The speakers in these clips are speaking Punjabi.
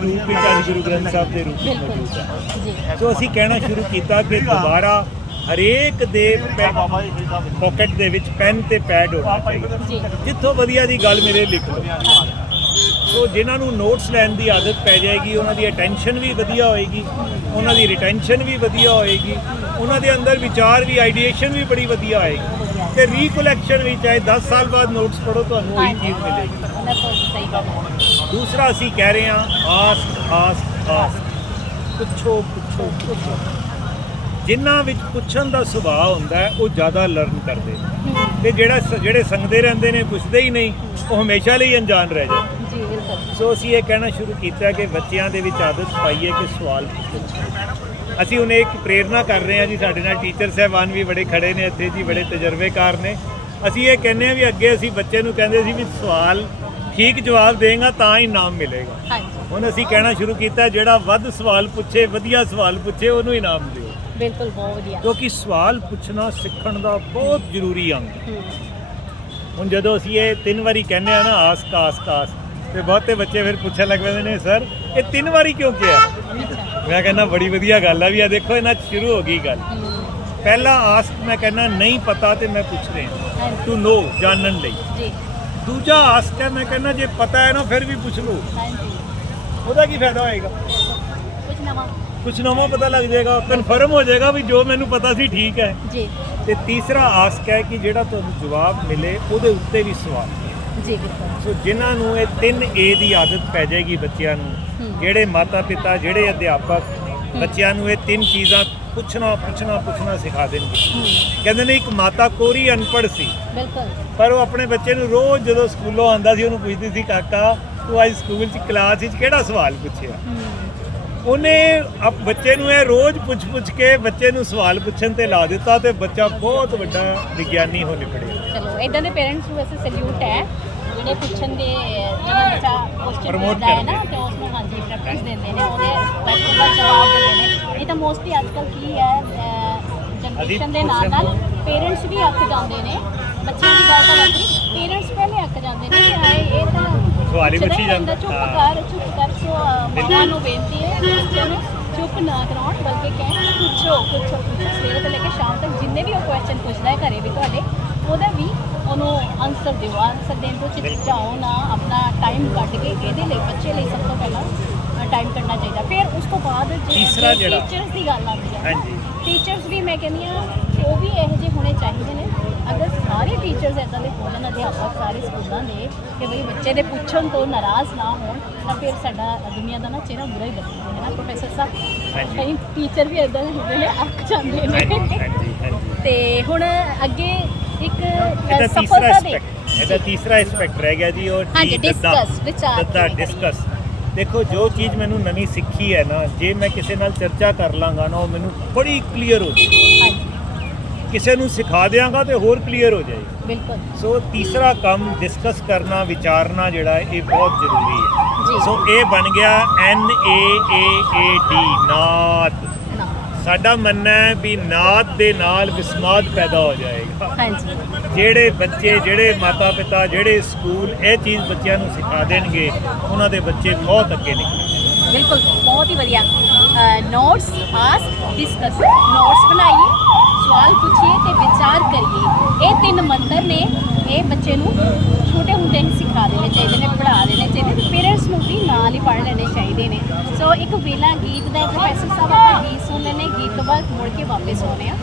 ਰੂਪ ਵਿੱਚ ਅੱਜ ਗੁਰੂ ਗ੍ਰੰਥ ਸਾਹਿਬ ਦੇ ਰੂਪ ਵਿੱਚ ਮੌਜੂਦ ਹੈ। ਜੀ। ਸੋ ਅਸੀਂ ਕਹਿਣਾ ਸ਼ੁਰੂ ਕੀਤਾ ਕਿ ਦੁਬਾਰਾ ਹਰੇਕ ਦੇ ਪਾਕਟ ਦੇ ਵਿੱਚ ਪੈਨ ਤੇ ਪੈਡ ਹੋਣਾ ਚਾਹੀਦਾ। ਜਿੱਥੋਂ ਵਧੀਆ ਦੀ ਗੱਲ ਮੇਰੇ ਲਿਖ ਲਓ। ਸੋ ਜਿਨ੍ਹਾਂ ਨੂੰ ਨੋਟਸ ਲੈਣ ਦੀ ਆਦਤ ਪੈ ਜਾਏਗੀ ਉਹਨਾਂ ਦੀ ਅਟੈਂਸ਼ਨ ਵੀ ਵਧੀਆ ਹੋਏਗੀ ਉਹਨਾਂ ਦੀ ਰਿਟੈਂਸ਼ਨ ਵੀ ਵਧੀਆ ਹੋਏਗੀ ਉਹਨਾਂ ਦੇ ਅੰਦਰ ਵਿਚਾਰ ਵੀ ਆਈਡੀਏਸ਼ਨ ਵੀ ਬੜੀ ਵਧੀਆ ਆਏਗੀ ਤੇ ਰੀਕੋਲੈਕਸ਼ਨ ਵੀ ਚਾਹੇ 10 ਸਾਲ ਬਾਅਦ ਨੋਟਸ ਪੜੋ ਤੁਹਾਨੂੰ ਉਹੀ ਚੀਜ਼ ਮਿਲੇਗੀ। ਉਹਨਾਂ ਦੂਸਰਾ ਅਸੀਂ ਕਹਿ ਰਹੇ ਹਾਂ ਆਸਕ ਆਸਕ ਆਸਕ ਪੁੱਛੋ ਪੁੱਛੋ ਪੁੱਛੋ। ਜਿਨ੍ਹਾਂ ਵਿੱਚ ਪੁੱਛਣ ਦਾ ਸੁਭਾਅ ਹੁੰਦਾ ਉਹ ਜ਼ਿਆਦਾ ਲਰਨ ਕਰਦੇ ਨੇ। ਤੇ ਜਿਹੜਾ ਜਿਹੜੇ ਸੰਗਦੇ ਰਹਿੰਦੇ ਨੇ ਪੁੱਛਦੇ ਹੀ ਨਹੀਂ ਉਹ ਹਮੇਸ਼ਾ ਲਈ ਅਣਜਾਣ ਰਹਿ ਜਾਂਦੇ ਜੀ ਬਿਲਕੁਲ। ਸੋ ਅਸੀਂ ਇਹ ਕਹਿਣਾ ਸ਼ੁਰੂ ਕੀਤਾ ਕਿ ਬੱਚਿਆਂ ਦੇ ਵਿੱਚ ਆਦਤ ਪਾਈਏ ਕਿ ਸਵਾਲ ਪੁੱਛੋ। ਅਸੀਂ ਹੁਣ ਇੱਕ ਪ੍ਰੇਰਣਾ ਕਰ ਰਹੇ ਹਾਂ ਜੀ ਸਾਡੇ ਨਾਲ ਟੀਚਰ ਸਹਿਬਾਨ ਵੀ ਬੜੇ ਖੜੇ ਨੇ ਇੱਥੇ ਜੀ ਬੜੇ ਤਜਰਬੇਕਾਰ ਨੇ। ਅਸੀਂ ਇਹ ਕਹਿੰਦੇ ਹਾਂ ਵੀ ਅੱਗੇ ਅਸੀਂ ਬੱਚੇ ਨੂੰ ਕਹਿੰਦੇ ਸੀ ਵੀ ਸਵਾਲ ਠੀਕ ਜਵਾਬ ਦੇਗਾ ਤਾਂ ਹੀ ਇਨਾਮ ਮਿਲੇਗਾ। ਹਾਂਜੀ। ਹੁਣ ਅਸੀਂ ਕਹਿਣਾ ਸ਼ੁਰੂ ਕੀਤਾ ਜਿਹੜਾ ਵੱਧ ਸਵਾਲ ਪੁੱਛੇ ਵਧੀਆ ਸਵਾਲ ਪੁੱਛੇ ਉਹਨੂੰ ਇਨਾਮ ਦਿਓ। ਬਿਲਕੁਲ ਬਹੁਤ ਵਧੀਆ। ਕਿਉਂਕਿ ਸਵਾਲ ਪੁੱਛਣਾ ਸਿੱਖਣ ਦਾ ਬਹੁਤ ਜ਼ਰੂਰੀ ਅੰਗ ਹੈ। ਹੁਣ ਜਦੋਂ ਅਸੀਂ ਇਹ ਤਿੰਨ ਵਾਰੀ ਕਹਿੰਦੇ ਆ ਨਾ ਆਸਕ ਆਸਕ ਆਸਕ ਤੇ ਬਹੁਤੇ ਬੱਚੇ ਫਿਰ ਪੁੱਛਣ ਲੱਗ ਪੈਂਦੇ ਨੇ ਸਰ ਇਹ ਤਿੰਨ ਵਾਰੀ ਕਿਉਂ ਕਿਹਾ? ਮੈਂ ਕਹਿੰਦਾ ਬੜੀ ਵਧੀਆ ਗੱਲ ਆ ਵੀ ਆ ਦੇਖੋ ਇਹਨਾਂ 'ਚ ਸ਼ੁਰੂ ਹੋ ਗਈ ਗੱਲ। ਪਹਿਲਾ ਆਸਕ ਮੈਂ ਕਹਿੰਦਾ ਨਹੀਂ ਪਤਾ ਤੇ ਮੈਂ ਪੁੱਛ ਰਿਹਾ। ਟੂ ਨੋ ਜਾਣਨ ਲਈ। ਜੀ। ਦੂਜਾ ਆਸਕ ਹੈ ਮੈਂ ਕਹਿੰਦਾ ਜੇ ਪਤਾ ਹੈ ਨਾ ਫਿਰ ਵੀ ਪੁੱਛ ਲਓ। ਉਹਦਾ ਕੀ ਫਾਇਦਾ ਹੋਏਗਾ? ਕੁਝ ਨਵਾਂ। ਕੁਝ ਨਵਾਂ ਪਤਾ ਲੱਗ ਜਾਏਗਾ ਕਨਫਰਮ ਹੋ ਜਾਏਗਾ ਵੀ ਜੋ ਮੈਨੂੰ ਪਤਾ ਸੀ ਠੀਕ ਹੈ। ਜੀ। ਤੇ ਤੀਸਰਾ ਆਸਕ ਹੈ ਕਿ ਜਿਹੜਾ ਤੁਹਾਨੂੰ ਜਵਾਬ ਮਿਲੇ ਉਹਦੇ ਉੱਤੇ ਵੀ ਸਵਾਲ। ਜੀ ਸੋ ਜਿਨ੍ਹਾਂ ਨੂੰ ਇਹ ਤਿੰਨ ਏ ਦੀ ਆਦਤ ਪੈ ਜਾਏਗੀ ਬੱਚਿਆਂ ਨੂੰ। ਜਿਹੜੇ ਮਾਤਾ ਪਿਤਾ ਜਿਹੜੇ ਅਧਿਆਪਕ ਬੱਚਿਆਂ ਨੂੰ ਇਹ ਤਿੰਨ ਚੀਜ਼ਾਂ ਪੁੱਛਣਾ ਪੁੱਛਣਾ ਪੁੱਛਣਾ ਸਿਖਾ ਦੇਣਗੇ। ਕਹਿੰਦੇ ਨੇ ਇੱਕ ਮਾਤਾ ਕੋਰੀ ਅਨਪੜ੍ਹ ਸੀ। ਬਿਲਕੁਲ। ਪਰ ਉਹ ਆਪਣੇ ਬੱਚੇ ਨੂੰ ਰੋਜ਼ ਜਦੋਂ ਸਕੂਲੋਂ ਆਂਦਾ ਸੀ ਉਹਨੂੰ ਪੁੱਛਦੀ ਸੀ ਕਾਕਾ ਤੂੰ ਅੱਜ ਸਕੂਲ 'ਚ ਕਲਾਸ ਵਿੱਚ ਕਿਹੜਾ ਸਵਾਲ ਪੁੱਛਿਆ? ਉਹਨੇ ਅਪ ਬੱਚੇ ਨੂੰ ਇਹ ਰੋਜ਼ ਪੁੱਛ ਪੁੱਛ ਕੇ ਬੱਚੇ ਨੂੰ ਸਵਾਲ ਪੁੱਛਣ ਤੇ ਲਾ ਦਿੱਤਾ ਤੇ ਬੱਚਾ ਬਹੁਤ ਵੱਡਾ ਵਿਗਿਆਨੀ ਹੋ ਨਿਕਲਿਆ। ਚਲੋ ਇਦਾਂ ਦੇ ਪੇਰੈਂਟਸ ਨੂੰ ਵੈਸੇ ਸੈਲੂਟ ਹੈ। ਜਿਹੜੇ ਪੁੱਛਣ ਦੇ ਜਿਹੜਾ ਬੱਚਾ ਕੁਐਸਚਨ Promote ਪੁੱਛਦਾ ਹੈ ਨਾ ਤੇ ਉਸ ਨੂੰ ਹਾਂਜੀ ਪ੍ਰੈਫਰੈਂਸ ਦਿੰਦੇ ਨੇ ਉਹਦੇ ਦਾ ਜਵਾਬ ਦਿੰਦੇ ਨੇ। ਇਹ ਤਾਂ ਮੋਸਟਲੀ ਅੱਜ ਕੱਲ ਕੀ ਹੈ ਜਨਰੇਸ਼ਨ ਦੇ ਨਾਲ ਨਾਲ ਪੇਰੈਂਟਸ ਵੀ ਅੱਕ ਜਾਂਦੇ ਨੇ ਬੱਚਿਆਂ ਦੀ ਗੱਲ ਤਾਂ ਵੱਖਰੀ ਪੇਰੈਂਟਸ ਪਹਿਲੇ ਅੱਕ ਜਾਂਦੇ ਨੇ ਕਿ ਹਾਏ ਇਹ ਤਾਂ ਪੁੱਛਣਾ ਪੁੱਛੀ ਜਾਂਦਾ। ਚੁੱਪ। ਕਰ ਚੁੱਪ ਕਰ ਸੋ ਮਾਵਾਂ ਨੂੰ ਬੇਨਤੀ ਹੈ ਬੱਚਿਆਂ ਨੂੰ ਚੁੱਪ ਨਾ ਕਰਾਉਣ ਬਲਕਿ ਕਹਿਣ ਪੁੱਛੋ ਪੁੱਛੋ ਪੁੱਛੋ ਸਵੇਰੇ ਤੋਂ ਲੈ ਕੇ ਸ਼ਾਮ ਤੱਕ ਜਿੰਨੇ ਵੀ ਉਹ ਕੁਐਸਚਨ ਪੁੱਛਦਾ ਹੈ ਘਰੇ ਵੀ ਤੁਹਾਡੇ ਉਹਦਾ ਵੀ ਉਹਨੂੰ ਆਨਸਰ ਦਿਓ ਆਨਸਰ ਦੇਣ ਤੋਂ ਝਿਜਕਾਓ ਨਾ ਆਪਣਾ ਟਾਈਮ ਕੱਢ ਕੇ ਇਹਦੇ ਲਈ ਬੱਚੇ ਲਈ ਸਭ ਤੋਂ ਪਹਿਲਾਂ ਟਾਈਮ ਕੱਢਣਾ ਚਾਹੀਦਾ। ਫਿਰ ਉਸ ਤੋਂ ਬਾਅਦ ਤੀਸਰਾ ਜਿਹੜਾ- ਟੀਚਰਸ ਦੀ ਗੱਲ ਆਉਂਦੀ ਹੈ ਹਾਂਜੀ। ਟੀਚਰਸ ਵੀ ਮੈਂ ਕਹਿੰਦੀ ਕਿ ਉਹ ਵੀ ਇਹੋ ਜਿਹੇ ਹੋਣੇ ਚਾਹੀਦੇ ਨੇ। ਅਗਰ ਸਾਰੇ ਟੀਚਰਸ ਇਦਾਂ ਦੇ ਹੋਣ ਅਧਿਆਪਕ ਸਾਰੇ ਸਕੂਲਾਂ ਦੇ ਕਿ ਬਈ ਬੱਚੇ ਦੇ ਪੁੱਛਣ ਤੋਂ ਨਾਰਾਜ਼ ਨਾ ਹੋਣ ਤਾਂ ਫਿਰ ਸਾਡਾ ਦੁਨੀਆ ਦਾ ਨਾ ਚਿਹਰਾ ਬੁਰਾ ਹੀ ਬਦਲਦਾ ਹੈ ਨਾ ਪ੍ਰੋਫੈਸਰ ਸਾਹਿਬ? ਹਾਂਜੀ। ਕਈ ਟੀਚਰ ਵੀ ਇਦਾਂ ਦੇ ਹੁੰਦੇ ਨੇ ਅੱਕ ਜਾਂਦੇ ਨੇ। ਤੇ ਹੁਣ ਅੱਗੇ ਇੱਕ ਸਫਲਤਾ ਦੇ। ਇਹਦਾ ਤੀਸਰਾ ਐਸਪੈਕਟ ਰਹਿ ਗਿਆ ਜੀ ਉਹ ਹਾਂਜੀ, ਡੀ ਦੱਦਾ। discuss, ਵਿਚਾਰ ਕਿਵੇਂ ਡਿਸਕਸ ਦੇਖੋ ਜੋ ਚੀਜ਼ ਮੈਨੂੰ ਨਵੀਂ ਸਿੱਖੀ ਹੈ ਨਾ ਜੇ ਮੈਂ ਕਿਸੇ ਨਾਲ ਚਰਚਾ ਕਰ ਲਾਂਗਾ ਨਾ ਉਹ ਮੈਨੂੰ ਬੜੀ ਕਲੀਅਰ ਹੋ ਜਾਏਗੀ। ਕਿਸੇ ਨੂੰ ਸਿਖਾ ਦਿਆਂਗਾ ਤੇ ਹੋਰ ਕਲੀਅਰ ਹੋ ਜਾਏਗੀ। ਬਿਲਕੁਲ। ਸੋ ਤੀਸਰਾ ਕੰਮ ਡਿਸਕਸ ਕਰਨਾ ਵਿਚਾਰਨਾ ਜਿਹੜਾ ਹੈ ਇਹ ਬਹੁਤ ਜ਼ਰੂਰੀ ਹੈ। ਸੋ ਇਹ ਬਣ ਗਿਆ ਐਨ ਏ ਏ ਏ ਡੀ ਨਾਦ। ਸਾਡਾ ਮੰਨਣਾ ਹੈ ਵੀ ਨਾਦ ਦੇ ਨਾਲ ਵਿਸਮਾਦ ਪੈਦਾ ਹੋ ਜਾਏਗਾ ਹਾਂਜੀ। ਜਿਹੜੇ ਬੱਚੇ ਜਿਹੜੇ ਮਾਤਾ ਪਿਤਾ ਜਿਹੜੇ ਸਕੂਲ ਇਹ ਚੀਜ਼ ਬੱਚਿਆਂ ਨੂੰ ਸਿਖਾ ਦੇਣਗੇ ਉਹਨਾਂ ਦੇ ਬੱਚੇ ਬਹੁਤ ਅੱਗੇ ਨਿਕਲਣਗੇ। ਬਿਲਕੁਲ ਬਹੁਤ ਹੀ ਵਧੀਆ। ਨੋਟਸ ਆਸਕ ਡਿਸਕਸ ਨੋਟਸ ਬਣਾਈਏ ਸਵਾਲ ਪੁੱਛੀਏ ਤੇ ਵਿਚਾਰ ਕਰੀਏ। ਇਹ ਤਿੰਨ ਮੰਤਰ ਨੇ ਇਹ ਬੱਚੇ ਨੂੰ ਛੋਟੇ ਹੁੰਦੇ ਹੀ ਸਿਖਾ ਦੇਣੇ ਚਾਹੀਦੇ ਨੇ ਪੜ੍ਹਾ ਦੇਣੇ ਚਾਹੀਦੇ ਤੇ ਪੇਰੈਂਟਸ ਨੂੰ ਵੀ ਨਾਲ ਹੀ ਪੜ੍ਹ ਲੈਣੇ ਚਾਹੀਦੇ ਨੇ। ਸੋ ਇੱਕ ਵੇਲਾ ਗੀਤ ਦਾ ਪ੍ਰੋਫੈਸਰ ਸਾਹਿਬ ਆਪਾਂ ਗੀਤ ਸੁਣ ਲੈਣੇ ਗੀਤ ਤੋਂ ਬਾਅਦ ਮੁੜ ਕੇ ਵਾਪਸ ਆਉਣੇ ਆ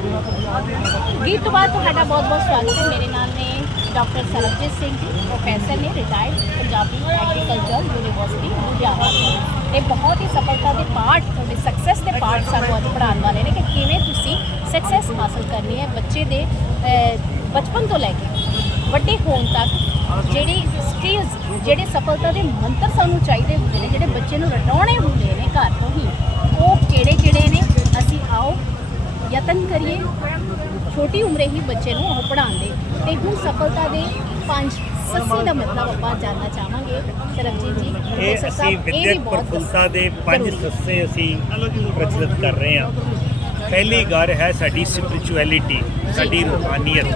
ਗੀਤ ਤੋਂ ਬਾਅਦ ਤੁਹਾਡਾ ਬਹੁਤ ਬਹੁਤ ਸਵਾਗਤ ਹੈ ਮੇਰੇ ਨਾਲ ਨੇ ਡਾਕਟਰ ਸਰਬਜੀਤ ਸਿੰਘ ਜੀ ਪ੍ਰੋਫੈਸਰ ਨੇ retired Punjabi Agriculture University Ludhiana ਤੋਂ ਇਹ ਬਹੁਤ ਹੀ ਸਫਲਤਾ ਦੇ ਪਾਠ ਤੁਹਾਡੇ ਸਕਸੈਸ ਦੇ ਪਾਠ ਸਾਨੂੰ ਅੱਜ ਪੜ੍ਹਾਉਣ ਵਾਲੇ ਨੇ ਕਿ ਕਿਵੇਂ ਤੁਸੀਂ ਸਕਸੈਸ ਹਾਸਲ ਕਰਨੀ ਹੈ ਬੱਚੇ ਦੇ ਬਚਪਨ ਤੋਂ ਲੈ ਕੇ ਵੱਡੇ ਹੋਣ ਤੱਕ ਜਿਹੜੀ ਸਕਿੱਲਸ ਜਿਹੜੇ ਸਫਲਤਾ ਦੇ ਮੰਤਰ ਸਾਨੂੰ ਚਾਹੀਦੇ ਹੁੰਦੇ ਨੇ ਜਿਹੜੇ ਬੱਚੇ ਨੂੰ ਰਟਾਉਣੇ ਹੁੰਦੇ ਨੇ ਘਰ ਤੋਂ ਹੀ ਉਹ ਕਿਹੜੇ ਕਿਹੜੇ ਨੇ ਅਸੀਂ ਆਓ ਯਤਨ ਕਰੀਏ ਛੋਟੀ ਉਮਰੇ ਹੀ ਬੱਚੇ ਨੂੰ ਉਹ ਪੜ੍ਹਾਉਂਦੇ ਤੇ ਹੁਣ ਸਫਲਤਾ ਦੇ ਪੰਜ ਸੱਸੇ ਦਾ ਮਤਲਬ ਆਪਾਂ ਜਾਨਣਾ ਚਾਹਾਂਗੇ। ਸਰਬਜੀਤ ਜੀ ਇਹ ਅਸੀਂ ਵਿਦਿਅਕ ਪ੍ਰਫੁੱਲਤਾ ਦੇ ਪੰਜ। ਸੱਸੇ ਅਸੀਂ ਪ੍ਰਚਲਿਤ ਕਰ ਰਹੇ ਹਾਂ। ਪਹਿਲੀ ਗੱਲ ਹੈ ਸਾਡੀ ਸਪਿਰਚੁਅਲਿਟੀ ਸਾਡੀ ਰੂਹਾਨੀਅਤ।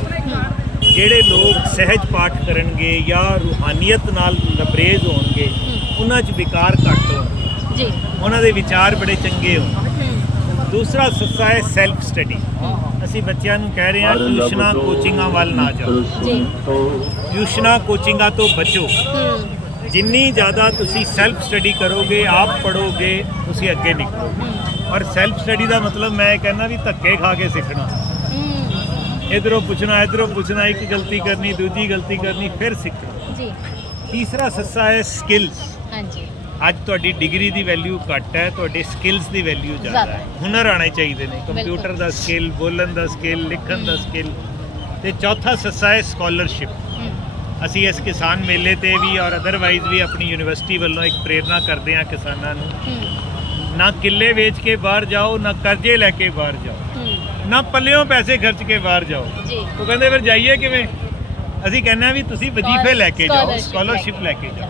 ਜਿਹੜੇ ਲੋਕ ਸਹਿਜ ਪਾਠ ਕਰਨਗੇ ਜਾਂ ਰੂਹਾਨੀਅਤ ਨਾਲ ਲਬਰੇਜ਼ ਹੋਣਗੇ ਉਹਨਾਂ 'ਚ ਵਿਕਾਰ ਘੱਟ ਹੋਣ ਜੀ। ਉਹਨਾਂ ਦੇ ਵਿਚਾਰ ਬੜੇ ਚੰਗੇ ਹੋਣ ਹੂੰ ਦੂਸਰਾ ਸੱਸਾ ਹੈ ਸੈਲਫ ਸਟੱਡੀ ਅਸੀਂ ਬੱਚਿਆਂ ਨੂੰ ਕਹਿ ਰਹੇ ਹਾਂ ਟਿਊਸ਼ਨਾਂ ਕੋਚਿੰਗਾਂ ਵੱਲ ਨਾ ਜਾਓ। ਜੀ। ਟਿਊਸ਼ਨਾਂ ਕੋਚਿੰਗਾਂ ਤੋਂ ਬਚੋ। ਜਿੰਨੀ ਜ਼ਿਆਦਾ ਤੁਸੀਂ ਸੈਲਫ ਸਟੱਡੀ ਕਰੋਗੇ ਆਪ ਪੜੋਗੇ ਤੁਸੀਂ ਅੱਗੇ ਨਿਕਲੋਗੇ। ਔਰ ਸੈਲਫ ਸਟੱਡੀ ਦਾ ਮਤਲਬ ਮੈਂ ਇਹ ਕਹਿੰਦਾ ਵੀ ਧੱਕੇ ਖਾ ਕੇ ਸਿੱਖਣਾ। ਇਧਰੋਂ ਪੁੱਛਣਾ ਇਧਰੋਂ ਪੁੱਛਣਾ ਇੱਕ ਗਲਤੀ ਕਰਨੀ ਦੂਜੀ ਗਲਤੀ ਕਰਨੀ ਫਿਰ ਸਿੱਖਣਾ। ਜੀ। ਤੀਸਰਾ ਸੱਸਾ ਹੈ ਸਕਿੱਲਸ ਹਾਂਜੀ। ਅੱਜ ਤੁਹਾਡੀ ਡਿਗਰੀ ਦੀ ਵੈਲਿਊ ਘੱਟ ਹੈ ਤੁਹਾਡੇ ਸਕਿੱਲਸ ਦੀ ਵੈਲਿਊ ਜ਼ਿਆਦਾ ਹੈ। ਹੁਨਰ ਆਣੇ ਚਾਹੀਦੇ ਨੇ ਕੰਪਿਊਟਰ। ਦਾ ਸਕਿੱਲ ਬੋਲਣ ਦਾ ਸਕਿੱਲ ਲਿਖਣ ਦਾ ਸਕਿੱਲ ਤੇ ਚੌਥਾ ਸੱਸਾ ਹੈ ਸਕਾਲਰਸ਼ਿਪ ਅਸੀਂ ਇਸ ਕਿਸਾਨ ਮੇਲੇ ਤੇ ਵੀ ਔਰ ਅਦਰਵਾਈਜ਼ ਵੀ ਆਪਣੀ ਯੂਨੀਵਰਸਿਟੀ ਵੱਲੋਂ ਇੱਕ ਪ੍ਰੇਰਣਾ ਕਰਦੇ ਹਾਂ ਕਿਸਾਨਾਂ ਨੂੰ। ਨਾ ਕਿੱਲੇ ਵੇਚ ਕੇ ਬਾਹਰ ਜਾਓ ਨਾ ਕਰਜ਼ੇ ਲੈ ਕੇ ਬਾਹਰ ਜਾਓ। ਨਾ ਪੱਲਿਓਂ ਪੈਸੇ ਖਰਚ ਕੇ ਬਾਹਰ ਜਾਓ। ਉਹ ਕਹਿੰਦੇ ਫਿਰ ਜਾਈਏ ਕਿਵੇਂ? ਅਸੀਂ ਕਹਿੰਦੇ ਆ ਵੀ ਤੁਸੀਂ ਵਜ਼ੀਫੇ ਲੈ ਕੇ ਜਾਓ ਸਕਾਲਰਸ਼ਿਪ ਲੈ ਕੇ ਜਾਓ।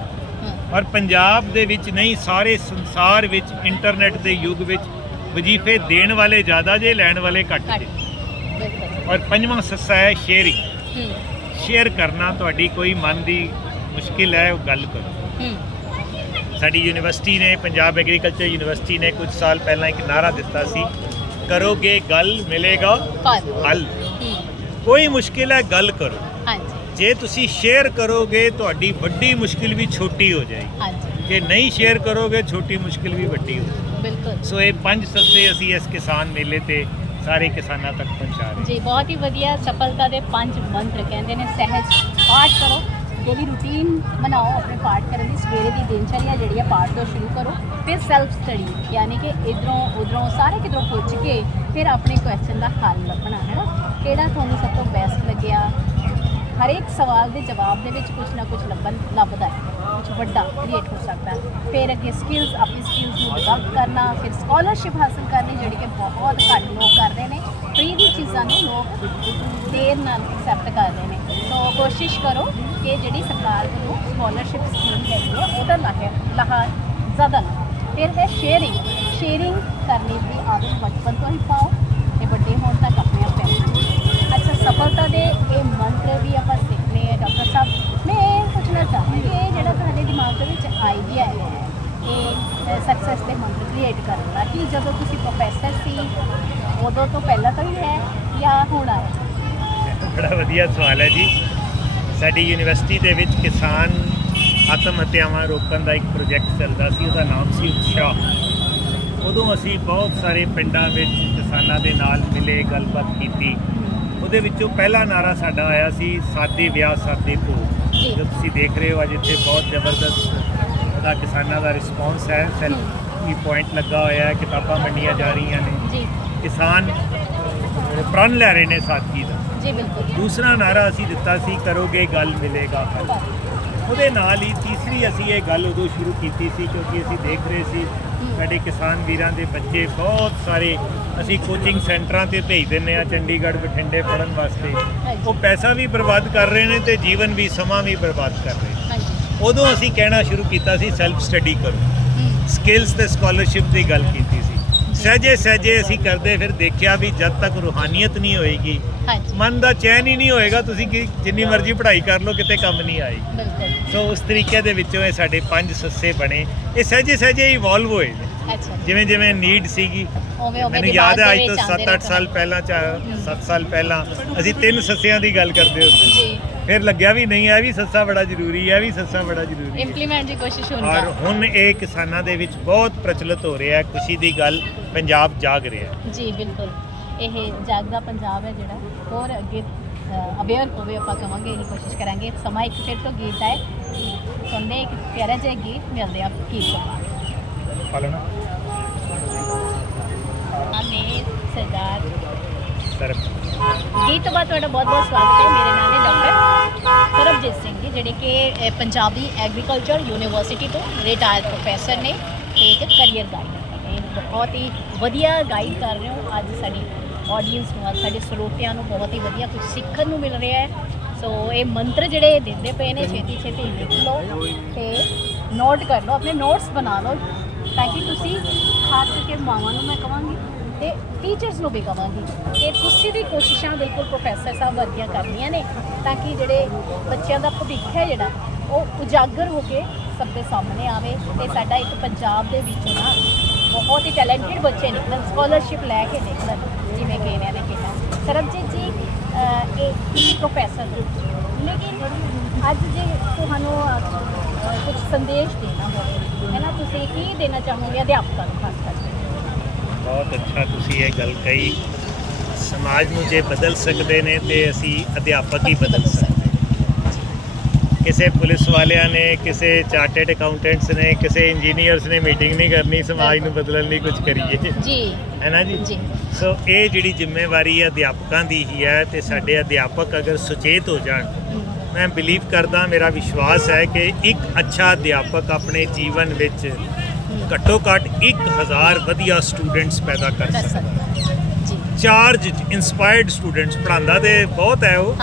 ਔਰ ਪੰਜਾਬ ਦੇ ਵਿੱਚ ਨਹੀਂ ਸਾਰੇ ਸੰਸਾਰ ਵਿੱਚ ਇੰਟਰਨੈਟ ਦੇ ਯੁੱਗ ਵਿੱਚ ਵਜ਼ੀਫੇ ਦੇਣ ਵਾਲੇ ਜ਼ਿਆਦਾ ਜੇ ਲੈਣ ਵਾਲੇ ਘੱਟ ਜੇ। ਔਰ ਪੰਜਵਾਂ ਸੱਸਾ ਹੈ ਸ਼ੇਅਰਿੰਗ ਸ਼ੇਅਰ ਕਰਨਾ ਤੁਹਾਡੀ ਕੋਈ ਮਨ ਦੀ ਮੁਸ਼ਕਿਲ ਹੈ ਉਹ ਗੱਲ ਕਰੋ। ਸਾਡੀ ਯੂਨੀਵਰਸਿਟੀ ਨੇ ਪੰਜਾਬ ਐਗਰੀਕਲਚਰ ਯੂਨੀਵਰਸਿਟੀ ਨੇ ਕੁਝ ਸਾਲ ਪਹਿਲਾਂ ਇੱਕ ਨਾਰਾ ਦਿੱਤਾ ਸੀ ਕਰੋਗੇ ਗੱਲ ਮਿਲੇਗਾ ਹੱਲ ਕੋਈ ਮੁਸ਼ਕਿਲ ਹੈ ਗੱਲ ਕਰੋ। ਜੇ ਤੁਸੀਂ ਸ਼ੇਅਰ ਕਰੋਗੇ ਤੁਹਾਡੀ ਵੱਡੀ ਮੁਸ਼ਕਿਲ ਵੀ ਛੋਟੀ ਹੋ ਜਾਏਗੀ। ਹਾਂਜੀ। ਜੇ ਨਹੀਂ ਸ਼ੇਅਰ ਕਰੋਗੇ ਛੋਟੀ ਮੁਸ਼ਕਿਲ ਵੀ ਵੱਡੀ ਹੋ ਜਾਏਗੀ। ਬਿਲਕੁਲ। ਸੋ ਇਹ ਪੰਜ ਸੱਸੇ ਅਸੀਂ ਇਸ ਕਿਸਾਨ ਮੇਲੇ ਤੇ ਸਾਰੇ ਕਿਸਾਨਾਂ ਤੱਕ ਪਹੁੰਚਾ ਰਹੇ ਜੀ ਬਹੁਤ ਹੀ ਵਧੀਆ ਸਫਲਤਾ ਦੇ ਪੰਜ ਮੰਤਰ ਕਹਿੰਦੇ ਨੇ ਸਹਿਜ ਪਾਠ ਕਰੋ ਡੇਲੀ ਰੂਟੀਨ ਬਣਾਓ ਆਪਣੇ ਪਾਠ ਕਰਨ ਦੀ ਸਵੇਰੇ ਦੀ ਦਿਨਚਰਿਆ ਜਿਹੜੀ ਹੈ ਪਾਠ ਤੋਂ ਸ਼ੁਰੂ ਕਰੋ ਫਿਰ ਸੈਲਫ ਸਟੱਡੀ ਯਾਨੀ ਕਿ ਇਧਰੋਂ ਉਧਰੋਂ ਸਾਰੇ ਕਿਧਰੋਂ ਪੁੱਛ ਕੇ ਫਿਰ ਆਪਣੇ ਕੁਐਸਚਨ ਦਾ ਹੱਲ ਲੱਭਣਾ ਹੈ ਨਾ? ਕਿਹੜਾ ਤੁਹਾਨੂੰ ਸਭ ਤੋਂ ਬੈਸਟ ਲੱਗਿਆ? ਹਰੇਕ ਸਵਾਲ ਦੇ ਜਵਾਬ ਦੇ ਵਿੱਚ ਕੁਝ ਨਾ ਕੁਝ ਲੱਭਣ, ਲੱਭਦਾ ਹੈ। ਕੁਝ ਵੱਡਾ ਕ੍ਰੀਏਟ ਹੋ ਸਕਦਾ ਫਿਰ ਅੱਗੇ ਸਕਿੱਲਸ ਆਪਣੀ ਸਕਿੱਲਸ ਨੂੰ ਡਿਵੈਲਪ ਕਰਨਾ, ਫਿਰ ਸਕਾਲਰਸ਼ਿਪ ਹਾਸਲ ਕਰਨੀ, ਜਿਹੜੀ ਕਿ ਬਹੁਤ ਘੱਟ ਲੋਕ ਕਰਦੇ ਨੇ। ਫ੍ਰੀ ਦੀ ਚੀਜ਼ਾਂ ਨੂੰ ਲੋਕ ਦੇਰ ਨਾਲ ਐਕਸੈਪਟ ਕਰਦੇ ਨੇ। ਸੋ ਕੋਸ਼ਿਸ਼ ਕਰੋ ਕਿ ਜਿਹੜੀ ਸਰਕਾਰ ਵੱਲੋਂ ਸਕਾਲਰਸ਼ਿਪ ਸਕੀਮ ਹੈਗੀ ਹੈ ਉਹਦਾ ਲਾਹਾ ਲਾਹਾ ਜ਼ਿਆਦਾ ਲਓ। ਫਿਰ ਹੈ ਸ਼ੇਅਰਿੰਗ ਸ਼ੇਅਰਿੰਗ ਕਰਨੀ ਦੀ ਆਦਤ ਬਚਪਨ ਤੋਂ ਹੀ ਪਾਓ ਤੇ ਵੱਡੇ ਹੋਣ ਤੱਕ ਆਪਣੇ ਆਪ ਅੱਛਾ, ਸਫਲਤਾ ਦੇ ਇਹ ਮੰਤਰ ਵੀ ਆਪਾਂ ਸਿੱਖਨੇ ਹੈ, ਡਾਕਟਰ ਸਾਹਿਬ, ਮੈਂ ਇਹ ਪੁੱਛਣਾ ਚਾਹਾਂਗੀ, ਇਹ ਜਿਹੜਾ ਤੁਹਾਡੇ ਦਿਮਾਗ ਦੇ ਵਿੱਚ ਆਈਡੀਆ ਹੈ, ਇਹ ਸਕਸੈਸ ਦੇ ਮੰਤਰ ਕ੍ਰੀਏਟ ਕਰਨ ਦਾ, ਕਿ ਜਦੋਂ ਤੁਸੀਂ ਪ੍ਰੋਫੈਸਰ ਸੀ, ਉਦੋਂ ਤੋਂ ਪਹਿਲਾਂ ਤੋਂ ਹੀ ਹੈ ਜਾਂ ਹੁਣ ਆਇਆ ਬੜਾ ਵਧੀਆ ਸਵਾਲ ਹੈ ਜੀ। ਸਾਡੀ ਯੂਨੀਵਰਸਿਟੀ ਦੇ ਵਿੱਚ ਕਿਸਾਨ ਆਤਮ ਹੱਤਿਆਵਾਂ ਰੋਕਣ ਦਾ ਇੱਕ ਪ੍ਰੋਜੈਕਟ ਚੱਲਦਾ ਸੀ, ਉਹਦਾ ਨਾਮ ਸੀ ਉਤਸ਼ਾਹ। ਉਦੋਂ ਅਸੀਂ ਬਹੁਤ ਸਾਰੇ ਪਿੰਡਾਂ ਵਿੱਚ ਕਿਸਾਨਾਂ ਦੇ ਨਾਲ ਮਿਲੇ, ਗੱਲਬਾਤ ਕੀਤੀ। ਉਹਦੇ ਵਿੱਚੋਂ ਪਹਿਲਾ ਨਾਰਾ ਸਾਡਾ ਆਇਆ ਸੀ ਸਾਦੇ ਵਿਆਹ ਸਾਦੇ ਭੋਗ। ਜੀ। ਤੁਸੀਂ ਦੇਖ ਰਹੇ ਹੋ ਅੱਜ ਇੱਥੇ ਬਹੁਤ ਜ਼ਬਰਦਸਤ ਉਹਦਾ ਕਿਸਾਨਾਂ ਦਾ ਰਿਸਪੌਂਸ ਹੈ। ਸੈਲਫ ਪੁਆਇੰਟ ਲੱਗਾ ਹੋਇਆ ਹੈ ਕਿਤਾਬਾਂ ਵੰਡੀਆਂ ਜਾ ਰਹੀਆਂ ਨੇ। ਕਿਸਾਨ ਪ੍ਰਣ ਲੈ ਰਹੇ ਨੇ ਸਾਦਗੀ ਦਾ। ਜੀ ਬਿਲਕੁਲ। ਦੂਸਰਾ ਨਾਰਾ ਅਸੀਂ ਦਿੱਤਾ ਸੀ ਕਰੋਗੇ ਗੱਲ ਮਿਲੇਗਾ। ਉਹਦੇ ਨਾਲ ਹੀ ਤੀਸਰੀ ਅਸੀਂ ਇਹ ਗੱਲ ਉਦੋਂ ਸ਼ੁਰੂ ਕੀਤੀ ਸੀ ਕਿਉਂਕਿ ਅਸੀਂ ਦੇਖ ਰਹੇ ਸੀ ਸਾਡੇ ਕਿਸਾਨ ਵੀਰਾਂ ਦੇ ਬੱਚੇ ਬਹੁਤ ਸਾਰੇ ਅਸੀਂ ਕੋਚਿੰਗ ਸੈਂਟਰਾਂ ਤੇ ਭੇਜ ਦਿੰਨੇ ਆ ਚੰਡੀਗੜ੍ਹ ਬਠਿੰਡੇ ਪੜਨ ਵਾਸਤੇ। ਉਹ ਪੈਸਾ ਵੀ ਬਰਬਾਦ ਕਰ ਰਹੇ ਨੇ ਤੇ ਜੀਵਨ ਵੀ ਸਮਾਂ ਵੀ ਬਰਬਾਦ ਕਰ ਰਹੇ ਉਦੋਂ ਅਸੀਂ ਕਹਿਣਾ ਸ਼ੁਰੂ ਕੀਤਾ ਸੀ ਸੈਲਫ ਸਟੱਡੀ ਕਰੋ। ਸਕਿੱਲਸ ਤੇ ਸਕਾਲਰਸ਼ਿਪ ਦੀ ਗੱਲ ਕੀਤੀ ਸੀ। ਸਹਜੇ ਸਹਜੇ ਅਸੀਂ ਕਰਦੇ ਫਿਰ ਦੇਖਿਆ ਵੀ ਜਦ ਤੱਕ ਰੂਹਾਨੀਅਤ ਨਹੀਂ ਹੋਏਗੀ ਹਾਂਜੀ। ਮਨ ਦਾ ਚੈਨ ਹੀ ਨਹੀਂ ਹੋਏਗਾ ਤੁਸੀਂ ਕਿ ਜਿੰਨੀ ਮਰਜ਼ੀ ਪੜ੍ਹਾਈ ਕਰ ਲਓ ਕਿਤੇ ਕੰਮ ਨਹੀਂ ਬਿਲਕੁਲ। ਸੋ ਉਸ ਤਰੀਕੇ ਦੇ ਵਿੱਚੋਂ ਇਹ ਸਾਡੇ ਪੰਜ ਸੱਸੇ ਬਣੇ। ਇਹ ਸਹਜੇ ਸਹਜੇ ਇਵੋਲਵ ਹੋਏ ਨੇ। ਅੱਛਾ ਜਿਵੇਂ ਜਿਵੇਂ ਨੀਡ ਸੀਗੀ ਉਵੇਂ ਉਵੇਂ ਮੈਨੂੰ ਯਾਦ ਹੈ ਅੱਜ ਤੋਂ ਵਿੱਚ ਆਉਂਦੇ 7-8 ਨੇ ਸਾਲ ਪਹਿਲਾਂ ਚਾ 7 ਸਾਲ ਪਹਿਲਾਂ ਅਸੀਂ ਤਿੰਨ ਸੱਸਿਆਂ ਦੀ ਗੱਲ ਕਰਦੇ ਹੁੰਦੇ ਸੀ। ਜੀ। ਫਿਰ ਲੱਗਿਆ ਵੀ ਨਹੀਂ ਇਹ ਵੀ ਸੱਸਾ ਬੜਾ ਜ਼ਰੂਰੀ ਹੈ ਵੀ ਸੱਸਾ ਬੜਾ ਜ਼ਰੂਰੀ ਹੈ। ਇੰਪਲੀਮੈਂਟ ਦੀ ਕੋਸ਼ਿਸ਼ ਹੋਣੀ ਔਰ ਹੁਣ ਇਹ ਕਿਸਾਨਾਂ ਦੇ ਵਿੱਚ ਬਹੁਤ ਪ੍ਰਚਲਿਤ ਹੋ ਰਿਹਾ ਹੈ ਖੁਸ਼ੀ ਦੀ ਗੱਲ ਪੰਜਾਬ ਜਾਗ ਰਿਹਾ ਹੈ। ਜੀ ਬਿਲਕੁਲ। ਇਹ ਜਾਗਦਾ ਪੰਜਾਬ ਹੈ ਜਿਹੜਾ। ਹੋਰ ਅੱਗੇ ਅਵੇਅਰ ਹੋਵੇ ਆਪਾਂ ਕਵਾਂਗੇ ਇਹ ਕੋਸ਼ਿਸ਼ ਕਰਾਂਗੇ। ਸਮਾਂ ਇੱਕ ਫਿਰ ਤੋਂ ਗੀਤ ਹੈ। ਸੁਣਦੇ ਇੱਕ ਪਿਆਰਾ ਜਿਹਾ ਗੀਤ ਮਿਲਦੇ ਆ ਗੀਤ ਪਾਲਣਾ। ਆਨੇ ਸਰਦਾਰ। ਸਰ ਗੀਤ ਤੋਂ ਬਾਅਦ ਤੁਹਾਡਾ ਬਹੁਤ ਬਹੁਤ ਸਵਾਗਤ ਹੈ। ਮੇਰੇ ਨਾਮ ਹੈ ਡਾਕਟਰ ਸਰਬਜੀਤ ਸਿੰਘ ਜੀ ਜਿਹੜੇ ਕਿ ਪੰਜਾਬੀ ਐਗਰੀਕਲਚਰ ਯੂਨੀਵਰਸਿਟੀ ਤੋਂ ਰਿਟਾਇਰ ਪ੍ਰੋਫੈਸਰ ਨੇ ਤੇ ਇੱਕ ਕੈਰੀਅਰ ਗਾਈਡ ਨੇ। ਇਹ ਬਹੁਤ ਹੀ ਵਧੀਆ ਗਾਈਡ ਕਰ ਰਹੇ ਹੋ ਅੱਜ ਸਾਡੀ ਆਡੀਅנס ਨੂੰ ਸਾਡੇ ਸਰੋਤਿਆਂ ਨੂੰ ਬਹੁਤ ਹੀ ਵਧੀਆ ਕੁਝ ਸਿੱਖਣ ਨੂੰ ਮਿਲ ਰਿਹਾ ਹੈ। ਸੋ ਇਹ ਮੰਤਰ ਜਿਹੜੇ ਦਿੰਦੇ ਪਏ ਨੇ, ਛੇਤੀ ਛੇਤੀ ਲਿਖ ਲਓ ਤੇ ਨੋਟ ਕਰ ਲਓ, ਆਪਣੇ ਨੋਟਸ ਬਣਾ ਲਓ। ਤਾਂ ਕਿ ਤੁਸੀਂ ਖਾਸ ਕਰਕੇ ਮਾਵਾਂ ਨੂੰ ਮੈਂ ਕਹਾਂਗੀ ਤੇ ਟੀਚਰਸ ਨੂੰ ਵੀ ਕਹਾਂਗੀ ਕਿ ਤੁਸੀਂ ਵੀ ਕੋਸ਼ਿਸ਼ਾਂ ਬਿਲਕੁਲ ਪ੍ਰੋਫੈਸਰ ਸਾਹਿਬ ਵਰਗੀਆਂ ਕਰਨੀਆਂ ਨੇ ਤਾਂ ਕਿ ਜਿਹੜੇ ਬੱਚਿਆਂ ਦਾ ਭਵਿੱਖ ਹੈ ਜਿਹੜਾ, ਉਹ ਉਜਾਗਰ ਹੋ ਕੇ ਸਭ ਦੇ ਸਾਹਮਣੇ ਆਵੇ ਤੇ ਸਾਡਾ ਇੱਕ ਪੰਜਾਬ ਦੇ ਵਿੱਚੋਂ ਨਾ ਬਹੁਤ ਹੀ ਟੈਲੈਂਟਡ ਬੱਚੇ ਨਿਕਲਣ ਸਕਾਲਰਸ਼ਿਪ ਲੈ ਕੇ ਨਿਕਲਣ। ਜਿਵੇਂ ਕਿ ਇਹਨਾਂ ਨੇ ਕਿਹਾ। ਸਰਬਜੀਤ ਜੀ ਇਹ ਪ੍ਰੋਫੈਸਰ ਲੇਕਿਨ ਅੱਜ ਜੇ ਤੁਹਾਨੂੰ ਕੁਝ ਸੰਦੇਸ਼ ਦੇਣਾ ਹੋਵੇ ਹੈ ਨਾ ਤੁਸੀਂ ਕੀ ਦੇਣਾ ਚਾਹੋਗੇ ਅਧਿਆਪਕਾਂ ਨੂੰ ਖਾਸ ਕਰਕੇ? ਬਹੁਤ ਅੱਛਾ ਤੁਸੀਂ ਇਹ ਗੱਲ ਕਹੀ। ਸਮਾਜ ਨੂੰ ਜੇ ਬਦਲ ਸਕਦੇ ਨੇ ਤੇ ਅਸੀਂ ਅਧਿਆਪਕ ਹੀ ਬਦਲ ਸਕਦੇ ਕਿਸੇ ਪੁਲਿਸ ਵਾਲਿਆਂ ਨੇ ਕਿਸੇ ਚਾਰਟਰਡ ਅਕਾਊਂਟੈਂਟਸ ਨੇ ਕਿਸੇ ਇੰਜੀਨੀਅਰਸ ਨੇ ਮੀਟਿੰਗ ਨਹੀਂ ਕਰਨੀ ਸਮਾਜ ਨੂੰ ਬਦਲਣ ਲਈ ਕੁਝ ਕਰੀਏ। ਜੀ। ਹੈ ਨਾ ਜੀ? ਜੀ। ਸੋ ਇਹ ਜਿਹੜੀ ਜ਼ਿੰਮੇਵਾਰੀ ਹੈ ਅਧਿਆਪਕਾਂ ਦੀ ਹੀ ਹੈ ਤੇ ਸਾਡੇ ਅਧਿਆਪਕ ਅਗਰ ਸੁਚੇਤ ਹੋ ਜਾਣ ਮੈਂ ਬਿਲੀਵ ਕਰਦਾ ਮੇਰਾ ਵਿਸ਼ਵਾਸ ਹੈ ਕਿ ਇੱਕ ਅੱਛਾ ਅਧਿਆਪਕ ਆਪਣੇ ਜੀਵਨ ਵਿੱਚ ਘੱਟੋ ਘੱਟ 1000 ਵਧੀਆ ਸਟੂਡੈਂਟਸ ਪੈਦਾ ਕਰ ਸਕਦਾ। ਚਾਰਜ ਇਨਸਪਾਇਰਡ ਸਟੂਡੈਂਟਸ ਪੜਾਉਂਦਾ ਤੇ ਬਹੁਤ ਹੈ ਉਹ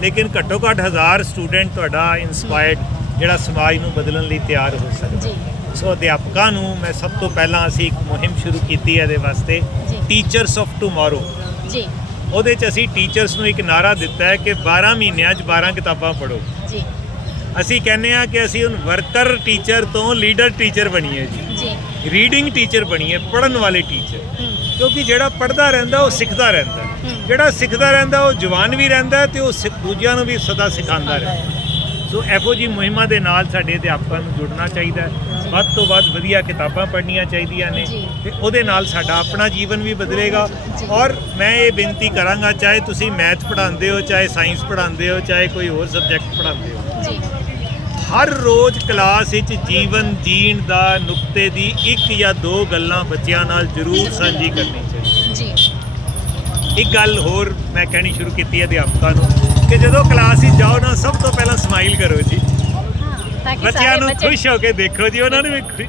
ਲੇਕਿਨ ਘੱਟੋ ਘੱਟ 1000 ਸਟੂਡੈਂਟ ਤੁਹਾਡਾ ਇਨਸਪਾਇਰਡ ਜਿਹੜਾ ਸਮਾਜ ਨੂੰ ਬਦਲਣ ਲਈ ਤਿਆਰ ਹੋ ਸਕਦਾ। ਸੋ ਅਧਿਆਪਕਾਂ ਨੂੰ ਮੈਂ ਸਭ ਤੋਂ ਪਹਿਲਾਂ ਅਸੀਂ ਇੱਕ ਮੁਹਿੰਮ ਸ਼ੁਰੂ ਕੀਤੀ ਹੈ ਇਹਦੇ ਵਾਸਤੇ। ਟੀਚਰਸ ਆਫ ਟੁਮਾਰੋ ਜੀ। ਉਹਦੇ 'ਚ ਅਸੀਂ ਟੀਚਰਸ ਨੂੰ ਇੱਕ ਨਾਰਾ ਦਿੱਤਾ ਹੈ ਕਿ 12 ਮਹੀਨਿਆਂ 'ਚ 12 ਕਿਤਾਬਾਂ ਪੜ੍ਹੋ। ਜੀ। ਅਸੀਂ ਕਹਿੰਦੇ ਆ ਕਿ ਅਸੀਂ ਹੁਣ ਵਰਕਰ ਟੀਚਰ ਤੋਂ ਲੀਡਰ ਟੀਚਰ ਬਣੀਏ ਜੀ। ਜੀ। ਰੀਡਿੰਗ ਟੀਚਰ ਬਣੀਏ ਪੜਨ ਵਾਲੇ ਟੀਚਰ ਕਿਉਂਕਿ ਜਿਹੜਾ ਪੜਦਾ ਰਹਿੰਦਾ ਉਹ ਸਿੱਖਦਾ ਰਹਿੰਦਾ। ਜਿਹੜਾ ਸਿੱਖਦਾ ਰਹਿੰਦਾ ਉਹ ਜਵਾਨ ਵੀ ਰਹਿੰਦਾ ਤੇ ਉਹ ਸਿ- ਦੂਜਿਆਂ ਨੂੰ ਵੀ ਸਦਾ ਸਿਖਾਉਂਦਾ ਰਹਿੰਦਾ। ਸੋ ਇਹੋ ਜੀ ਮੁਹਿੰਮਾਂ ਦੇ ਨਾਲ ਸਾਡੇ ਅਧਿਆਪਕਾਂ ਨੂੰ ਜੁੜਨਾ ਚਾਹੀਦਾ ਹੈ। ਵੱਧ ਤੋਂ ਵੱਧ ਵਧੀਆ ਕਿਤਾਬਾਂ ਪੜ੍ਹਨੀਆਂ ਚਾਹੀਦੀਆਂ ਨੇ। ਤੇ ਉਹਦੇ ਨਾਲ ਸਾਡਾ ਆਪਣਾ ਜੀਵਨ ਵੀ ਬਦਲੇਗਾ। ਔਰ ਮੈਂ ਇਹ ਬੇਨਤੀ ਕਰਾਂਗਾ ਚਾਹੇ ਤੁਸੀਂ ਮੈਥ ਪੜ੍ਹਾਉਂਦੇ ਹੋ ਚਾਹੇ ਸਾਇੰਸ ਪੜ੍ਹਾਉਂਦੇ ਹੋ ਚਾਹੇ ਕੋਈ ਹੋਰ ਸਬਜੈਕਟ ਪੜ੍ਹਾਉਂਦੇ ਹੋ। ਹਰ ਰੋਜ਼ ਕਲਾਸ ਵਿੱਚ ਜੀਵਨ ਜੀਣ ਦਾ ਨੁਕਤੇ ਦੀ ਇੱਕ ਜਾਂ ਦੋ ਗੱਲਾਂ ਬੱਚਿਆਂ ਨਾਲ ਜ਼ਰੂਰ ਸਾਂਝੀ ਕਰਨੀ ਚਾਹੀਦੀ। ਜੀ। ਇੱਕ ਗੱਲ ਹੋਰ ਮੈਂ ਕਹਿਣੀ ਸ਼ੁਰੂ ਕੀਤੀ ਹੈ ਅਧਿਆਪਕਾਂ ਨੂੰ ਕਿ ਜਦੋਂ ਕਲਾਸ ਵਿੱਚ ਜਾਓ ਨਾ ਸਭ ਤੋਂ ਪਹਿਲਾਂ ਸਮਾਈਲ ਕਰੋ ਜੀ। ਤਾਂ ਕਿ ਬੱਚਿਆਂ ਸਾਰੇ ਨੂੰ ਬੱਚੇ ਖੁਸ਼ ਹੋ ਕੇ ਦੇਖੋ ਜੀ ਉਹਨਾਂ ਨੂੰ ਵੀ ਖੁ-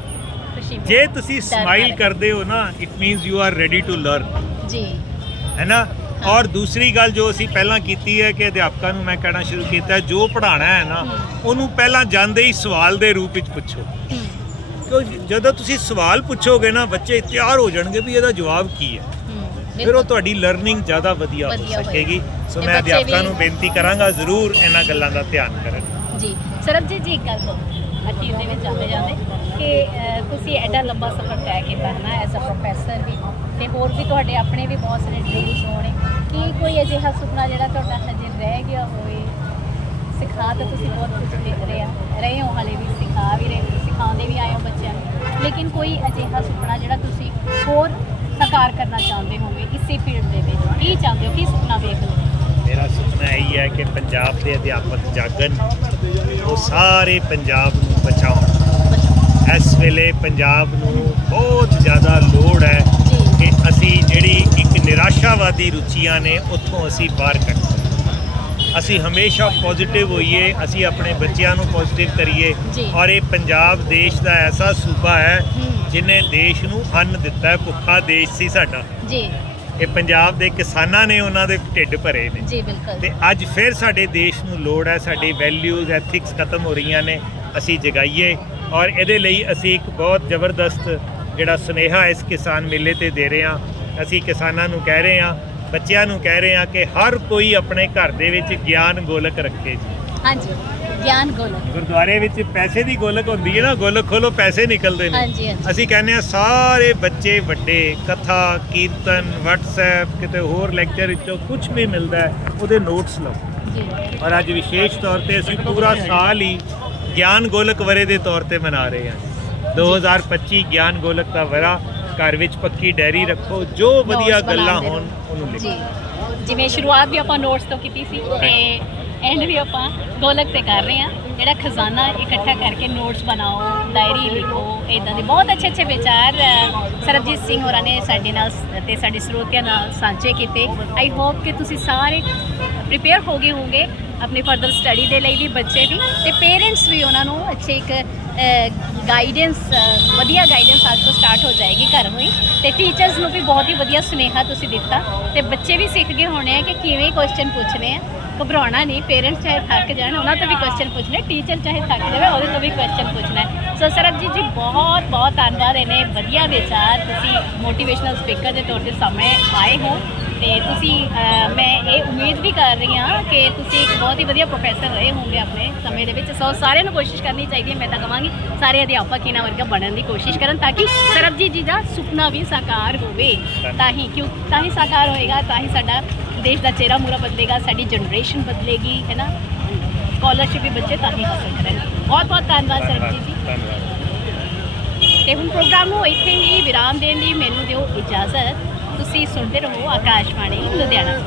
ਖੁਸ਼ੀ ਜੇ ਤੁਸੀਂ ਡਰ ਸਮਾਈਲ। ਕਰਦੇ ਹੋ ਨਾ it means you are ready to learn ਜੀ। ਹੈ ਨਾ? ਔਰ ਦੂਸਰੀ ਗੱਲ ਜੋ ਅਸੀਂ ਪਹਿਲਾਂ ਕੀਤੀ ਹੈ ਕਿ ਅਧਿਆਪਕਾਂ ਨੂੰ ਮੈਂ ਕਹਿਣਾ ਸ਼ੁਰੂ ਕੀਤਾ ਹੈ, ਜੋ ਪੜ੍ਹਾਉਣਾ ਹੈ ਨਾ ਹਮ। ਉਹਨੂੰ ਪਹਿਲਾਂ ਜਾਂਦੇ ਹੀ ਸਵਾਲ ਦੇ ਰੂਪ ਵਿੱਚ ਪੁੱਛੋ। ਹੂੰ। ਕਿਉਂ ਜਦੋਂ ਤੁਸੀਂ ਸਵਾਲ ਪੁੱਛੋਗੇ ਨਾ ਬੱਚੇ ਤਿਆਰ ਹੋ ਜਾਣਗੇ ਵੀ ਇਹਦਾ ਜਵਾਬ ਕੀ ਹੈ। ਹੂੰ ਫਿਰ ਉਹ ਤੁਹਾਡੀ ਲਰਨਿੰਗ ਜ਼ਿਆਦਾ ਵਧੀਆ ਹੋ ਵਧੀਆ ਸਕੇਗੀ। ਸੋ ਤੇ ਮੈਂ ਬੱਚੇ ਅਧਿਆਪਕਾਂ ਵੀ- ਨੂੰ ਬੇਨਤੀ ਕਰਾਂਗਾ ਜ਼ਰੂਰ ਇਹਨਾਂ ਗੱਲਾਂ ਦਾ ਧਿਆਨ ਕਰਨ। ਜੀ। ਸਰਬਜੀਤ ਜੀ, ਇੱਕ ਗੱਲ ਹੋ ਅਖੀਰ ਦੇ ਵਿੱਚ ਜਾਂਦੇ ਜਾਂਦੇ। ਕਿ ਤੁਸੀਂ ਐਡਾ ਲੰਬਾ ਸਫ਼ਰ ਤੈਅ ਕੀਤਾ ਹੈ ਨਾ ਐਜ਼ ਅ ਪ੍ਰੋਫੈਸਰ ਵੀ। ਤੇ ਹੋਰ ਵੀ ਤੁਹਾਡੇ ਆਪਣੇ ਵੀ ਬਹੁਤ ਸਾਰੇ ਡ੍ਰੀਮਸ ਹੋਣੇ। ਕੀ ਕੋਈ ਅਜਿਹਾ ਸੁਪਨਾ ਜਿਹੜਾ ਤੁਹਾਡਾ ਹਜੇ ਰਹਿ ਗਿਆ ਹੋਵੇ? ਸਿਖਾ ਤਾਂ ਤੁਸੀਂ ਬਹੁਤ ਕੁਝ ਦੇ ਰਹੇ ਆ। ਰਹੇ ਹੋ ਹਾਲੇ ਵੀ, ਸਿਖਾ ਵੀ ਰਹੇ, ਸਿਖਾਉਂਦੇ ਵੀ ਆਏ ਹੋ ਬੱਚਿਆਂ ਨੂੰ। ਲੇਕਿਨ ਕੋਈ ਅਜਿਹਾ ਸੁਪਨਾ ਜਿਹੜਾ ਤੁਸੀਂ ਹੋਰ ਸਾਕਾਰ ਕਰਨਾ ਚਾਹੁੰਦੇ ਹੋਵੇ ਇਸੇ ਫੀਲਡ ਦੇ ਵਿੱਚ? ਕੀ ਚਾਹੁੰਦੇ ਹੋ? ਕੀ ਸੁਪਨਾ ਵੇਖ ਲਓ ਮੇਰਾ ਸੁਪਨਾ ਇਹੀ ਹੈ ਕਿ ਪੰਜਾਬ ਦੇ ਅਧਿਆਪਕ ਜਾਗਣ ਉਹ ਸਾਰੇ ਪੰਜਾਬ ਨੂੰ ਬਚਾਉਣ ਇਸ ਵੇਲੇ ਪੰਜਾਬ ਨੂੰ ਬਹੁਤ ਜ਼ਿਆਦਾ ਲੋੜ ਹੈ ਕਿ ਅਸੀਂ ਜਿਹੜੀ ਇੱਕ ਨਿਰਾਸ਼ਾਵਾਦੀ ਰੁਚੀਆਂ ਨੇ ਉੱਥੋਂ ਅਸੀਂ ਬਾਹਰ ਕੱਢ ਸਕੀਏ ਅਸੀਂ ਹਮੇਸ਼ਾ ਪੋਜ਼ਿਟਿਵ ਹੋਈਏ ਅਸੀਂ ਆਪਣੇ ਬੱਚਿਆਂ ਨੂੰ ਪੋਜ਼ਿਟਿਵ ਕਰੀਏ। ਔਰ ਇਹ ਪੰਜਾਬ ਦੇਸ਼ ਦਾ ਐਸਾ ਸੂਬਾ ਹੈ ਹੂੰ। ਜਿਨੇ ਦੇਸ਼ ਨੂੰ ਅੰਨ ਦਿੱਤਾ ਹੈ ਭੁੱਖਾ ਦੇਸ਼ ਸੀ ਸਾਡਾ ਜੀ ਇਹ ਪੰਜਾਬ ਦੇ ਕਿਸਾਨਾਂ ਨੇ ਉਹਨਾਂ ਦੇ ਢਿੱਡ ਭਰੇ ਨੇ। ਜੀ ਬਿਲਕੁਲ। ਤੇ ਅੱਜ ਫਿਰ ਸਾਡੇ ਦੇਸ਼ ਨੂੰ ਲੋੜ ਹੈ ਸਾਡੀ ਵੈਲਿਊਜ਼ ਐਥਿਕਸ ਖਤਮ ਹੋ ਰਹੀਆਂ ਨੇ ਅਸੀਂ ਜਗਾਈਏ ਔਰ ਇਹਦੇ ਲਈ ਅਸੀਂ ਇੱਕ ਬਹੁਤ ਜ਼ਬਰਦਸਤ ਜਿਹੜਾ ਸੁਨੇਹਾ ਇਸ ਕਿਸਾਨ ਮੇਲੇ ਤੇ ਦੇ ਰਹੇ ਹਾਂ। ਅਸੀਂ ਕਿਸਾਨਾਂ ਨੂੰ ਕਹਿ ਰਹੇ ਹਾਂ ਬੱਚਿਆਂ ਨੂੰ ਕਹਿ ਰਹੇ ਹਾਂ ਕਿ ਹਰ ਕੋਈ ਆਪਣੇ ਘਰ ਦੇ ਵਿੱਚ ਗਿਆਨ ਗੋਲਕ ਰੱਖੇ ਜੀ। ਹਾਂਜੀ। ਗਿਆਨ ਗੋਲਕ। ਗੁਰਦੁਆਰੇ ਵਿੱਚ ਪੈਸੇ ਦੀ ਗੋਲਕ ਹੁੰਦੀ ਹੈ ਨਾ ਗੋਲਕ ਖੋਲੋ ਪੈਸੇ ਨਿਕਲਦੇ ਨੇ। ਹਾਂਜੀ, ਹਾਂਜੀ। ਅਸੀਂ ਕਹਿੰਦੇ ਆ ਸਾਰੇ ਬੱਚੇ ਵੱਡੇ ਕਥਾ ਕੀਰਤਨ WhatsApp ਕਿਤੇ ਹੋਰ ਲੈਕਚਰ ਵਿੱਚੋਂ ਕੁਝ ਵੀ ਮਿਲਦਾ ਹੈ ਉਹਦੇ ਨੋਟਸ ਲਓ। ਜੀ। ਔਰ ਅੱਜ ਵਿਸ਼ੇਸ਼ ਤੌਰ ਤੇ ਅਸੀਂ ਪੂਰਾ ਸਾਲ ਹੀ ਗਿਆਨ ਗੋਲਕ ਵਰੇ ਦੇ ਤੌਰ ਤੇ ਮਨਾ ਰਹੇ ਹਾਂ। 2025 ਗਿਆਨ ਗੋਲਕ ਦਾ ਵਰਾ ਘਰ ਵਿੱਚ ਪੱਕੀ ਡੈਰੀ ਰੱਖੋ ਜੋ ਵਧੀਆ ਗੱਲਾਂ ਹੋਣ। ਉਹਨੂੰ ਜੀ। ਲਿਖੋ ਜਿਵੇਂ ਸ਼ੁਰੂਆਤ ਵੀ ਆਪਾਂ ਨੋਟਸ ਤੋਂ ਕੀਤੀ ਸੀ ਤੇ ਐਂਡ ਵੀ ਆਪਾਂ ਗੋਲਕ ਤੇ ਕਰ ਰਹੇ ਹਾਂ। ਜਿਹੜਾ ਖਜ਼ਾਨਾ ਇਕੱਠਾ ਕਰਕੇ ਨੋਟਸ ਬਣਾਓ ਡਾਇਰੀ ਲਿਖੋ ਇਦਾਂ ਦੇ ਬਹੁਤ ਅੱਛੇ ਅੱਛੇ ਵਿਚਾਰ ਸਰਬਜੀਤ ਸਿੰਘ ਹੋਰਾਂ ਨੇ ਸਾਡੇ ਨਾਲ ਸ- ਤੇ ਸਾਡੇ ਸਰੋਤਿਆਂ ਨਾਲ ਸਾਂਝੇ ਕੀਤੇ। ਆਈ ਹੋਪ ਕਿ ਤੁਸੀਂ ਸਾਰੇ ਪ੍ਰਿਪੇਅਰ ਹੋ ਗਏ ਹੋਗੇ ਆਪਣੀ ਫਰਦਰ ਸਟੱਡੀ ਦੇ ਲਈ ਵੀ, ਬੱਚੇ ਵੀ ਤੇ ਪੇਰੈਂਟਸ ਵੀ ਉਹਨਾਂ ਨੂੰ ਅੱਛੇ ਇੱਕ ਗਾਈਡੈਂਸ ਵਧੀਆ ਗਾਈਡੈਂਸ ਅੱਜ ਤੋਂ ਸਟਾਰਟ ਹੋ ਜਾਏਗੀ ਘਰ ਨੂੰ ਹੀ। ਤੇ ਟੀਚਰਸ ਨੂੰ ਵੀ ਬਹੁਤ ਹੀ ਵਧੀਆ ਸੁਨੇਹਾ ਤੁਸੀਂ ਦਿੱਤਾ। ਤੇ ਬੱਚੇ ਵੀ ਸਿੱਖ ਗਏ ਹੋਣੇ ਆ ਕਿ ਕਿਵੇਂ ਕੁਐਸਚਨ ਪੁੱਛਣੇ ਆ। ਘਬਰਾਉਣਾ ਨਹੀਂ ਪੇਰੈਂਟਸ ਚਾਹੇ ਥੱਕ ਜਾਣ, ਉਹਨਾਂ ਤੋਂ ਵੀ ਕੁਐਸਚਨ ਪੁੱਛਣੇ ਟੀਚਰ ਚਾਹੇ ਥੱਕ ਜਾਵੇ, ਉਹਦੇ ਤੋਂ ਵੀ ਕੁਐਸਚਨ ਪੁੱਛਣਾ ਸੋ ਸਰਬਜੀਤ ਜੀ, ਬਹੁਤ ਬਹੁਤ ਧੰਨਵਾਦ ਇਹਨੇ ਵਧੀਆ ਵਿਚਾਰ। ਤੁਸੀਂ ਮੋਟੀਵੇਸ਼ਨਲ ਸਪੀਕਰ ਦੇ ਤੌਰ ਤੇ ਸਾਹਮਣੇ ਆਏ ਹੋ ਤੇ ਤੁਸੀਂ ਮੈਂ ਇਹ ਉਮੀਦ ਵੀ ਕਰ ਰਹੀ ਹਾਂ ਕਿ ਤੁਸੀਂ ਇੱਕ ਬਹੁਤ ਹੀ ਵਧੀਆ ਪ੍ਰੋਫੈਸਰ ਰਹੇ ਹੋਵੋਗੇ ਆਪਣੇ ਸਮੇਂ ਦੇ ਵਿੱਚ। ਸੋ ਸਾਰਿਆਂ ਨੂੰ ਕੋਸ਼ਿਸ਼ ਕਰਨੀ ਚਾਹੀਦੀ ਹੈ, ਮੈਂ ਤਾਂ ਕਹਾਂਗੀ ਸਾਰੇ ਅਧਿਆਪਕ ਇਹਨਾਂ ਵਰਗਾ ਬਣਨ ਦੀ ਕੋਸ਼ਿਸ਼ ਕਰਨ ਤਾਂ ਕਿ ਸਰਬਜੀਤ ਜੀ ਦਾ ਸੁਪਨਾ ਵੀ ਸਾਕਾਰ ਹੋਵੇ। ਤਾਂ ਹੀ, ਕਿਉਂ, ਤਾਂ ਹੀ ਸਾਕਾਰ ਹੋਏਗਾ, ਤਾਂ ਹੀ ਸਾਡਾ ਦੇਸ਼ ਦਾ ਚਿਹਰਾ ਮੂਰਾ ਬਦਲੇਗਾ ਸਾਡੀ ਜਨਰੇਸ਼ਨ ਬਦਲੇਗੀ ਹੈ ਨਾ? ਸਕਾਲਰਸ਼ਿਪ ਵੀ ਬੱਚੇ ਤਾਂ ਹੀ ਹਾਸਲ ਕਰਨਗੇ। ਬਹੁਤ ਬਹੁਤ ਧੰਨਵਾਦ ਸਰਬਜੀਤ ਜੀ। ਤੇ ਹੁਣ ਪ੍ਰੋਗਰਾਮ ਨੂੰ ਇੱਥੇ ਹੀ ਵਿਰਾਮ ਦੇਣ ਦੀ ਮੈਨੂੰ ਦਿਓ ਇਜਾਜ਼ਤ। ਤੁਸੀਂ ਸੁਣਦੇ ਰਹੋ ਆਕਾਸ਼ਵਾਣੀ ਲੁਧਿਆਣਾ